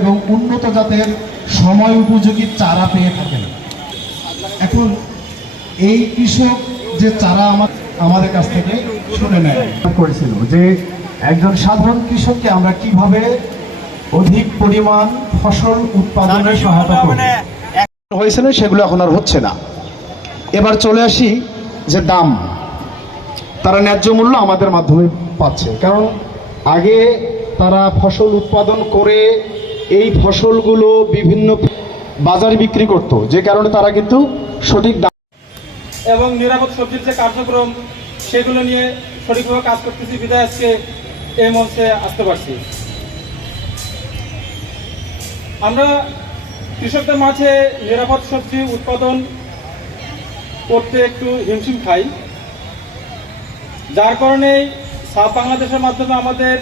এবং উন্নত জাতের সময় উপযোগী চারা পেয়ে থাকেন। এখন এই কৃষক যে চারা আমাদের কাছ থেকে শুনে নেয় করেছিল যে একজন সাধারণ কৃষককে আমরা কিভাবে অধিক পরিমাণ ফসল উৎপাদনে সহায়তা করব হয়েছিল, সেগুলো এখন আর হচ্ছে না। এবার চলে আসি যে দাম, তারা ন্যায্য মূল্য আমাদের মাধ্যমে পাচ্ছে, কারণ আগে তারা ফসল উৎপাদন করে এই ফসলগুলো বিভিন্ন বাজারে বিক্রি করত, যে কারণে তারা কিন্তু সঠিক দাম এবং নিরাপদ সবজির যে কার্যক্রম সেগুলো নিয়ে সঠিকভাবে কাজ করতেছি বিধায় আজকে এই মঞ্চে আসতে পারছি। আমরা কৃষকদের মাঝে নিরাপদ সবজি উৎপাদন করতে একটু হিমশিম খাই, যার কারণে সাউথ বাংলাদেশের মাধ্যমে আমাদের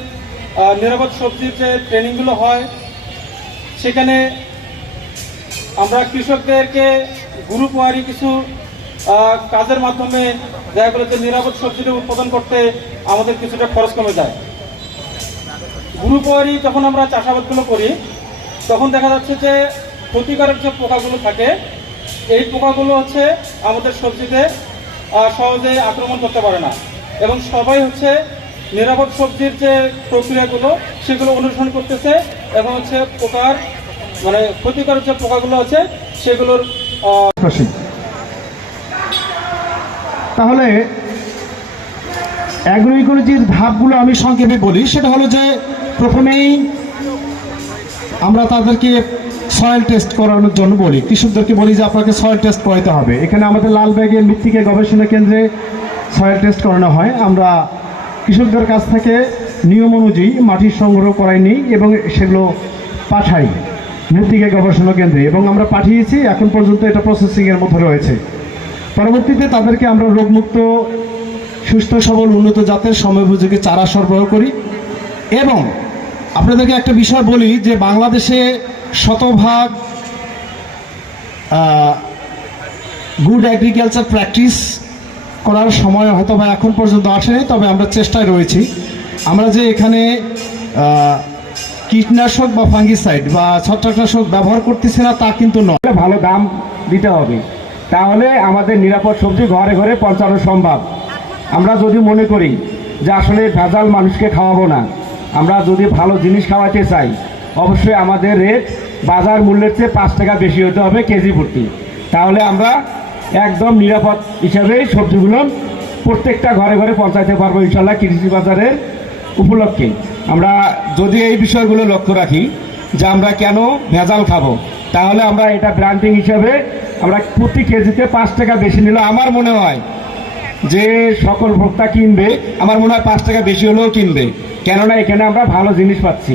নিরাপদ সবজির যে ট্রেনিংগুলো হয় সেখানে আমরা কৃষকদেরকে গ্রুপ ওয়ারি কিছু কাজের মাধ্যমে দেখা গেল যে নিরাপদ সবজিটা উৎপাদন করতে আমাদের কিছুটা খরচ কমে যায়। গ্রুপ ওয়ারি যখন আমরা চাষাবাদগুলো করি তখন দেখা যাচ্ছে যে ক্ষতিকারক যে পোকাগুলো থাকে এই পোকাগুলো হচ্ছে আমাদের সবজিতে সহজে আক্রমণ করতে পারে না, এবং সবাই হচ্ছে নিরাপদ সবজির যে প্রক্রিয়াগুলো সেগুলো অনুসরণ করতেছে এবং হচ্ছে পোকার মানে ক্ষতিকারক যে পোকাগুলো আছে সেগুলোর তাহলে অ্যাগ্রো ইকোলজির ধাপগুলো আমি সংক্ষেপে বলি। সেটা হলো যে প্রথমেই আমরা তাদেরকে সয়েল টেস্ট করানোর জন্য বলি, কৃষকদেরকে বলি যে আপনাকে সয়েল টেস্ট করাতে হবে। এখানে আমাদের লালবাগের মৃত্তিকা গবেষণা কেন্দ্রে সয়েল টেস্ট করানো হয়। আমরা কৃষকদের কাছ থেকে নিয়ম অনুযায়ী মাটির সংগ্রহ করাই নিই এবং সেগুলো পাঠাই মৃত্তিকা গবেষণা কেন্দ্রে, এবং আমরা পাঠিয়েছি। এখন পর্যন্ত এটা প্রসেসিংয়ের মধ্যে রয়েছে। পরবর্তীতে তাদেরকে আমরা রোগমুক্ত সুস্থ সবল উন্নত জাতের সময়োপযোগী চারা সরবরাহ করি। এবং আপনাদেরকে একটা বিষয় বলি যে বাংলাদেশে শতভাগ গুড এগ্রিকালচার প্র্যাকটিস করার সময় হয়তো বা এখন পর্যন্ত আসেনি, তবে আমরা চেষ্টায় রয়েছি। আমরা যে এখানে কীটনাশক বা ফাঙ্গিসাইড বা ছত্রাকনাশক ব্যবহার করতেছি না তা কিন্তু নয়। ভালো দাম দিতে হবে, তাহলে আমাদের নিরাপদ সবজি ঘরে ঘরে পৌঁছানো সম্ভব। আমরা যদি মনে করি যে আসলে ভেজাল মানুষকে খাওয়াবো না, আমরা যদি ভালো জিনিস খাওয়াতে চাই, অবশ্যই আমাদের রেট বাজার মূল্যের চেয়ে 5 টাকা বেশি হতে হবে কেজি প্রতি। তাহলে আমরা একদম নিরাপদ হিসাবে সবজিগুলো প্রত্যেকটা ঘরে ঘরে পৌঁছাতে পারবো ইনশাল্লাহ কৃষি বাজারের উপলক্ষে। আমরা যদি এই বিষয়গুলো লক্ষ্য রাখি যে আমরা কেন ভেজাল খাবো, তাহলে আমরা এটা ব্র্যান্ডিং হিসাবে আমরা প্রতি কেজিতে 5 টাকা বেশি নিলে আমার মনে হয় যে সকল ভোক্তা কিনবে, আমার মনে হয় 5 টাকা বেশি হলেও কিনবে, কেননা এখানে আমরা ভালো জিনিস পাচ্ছি।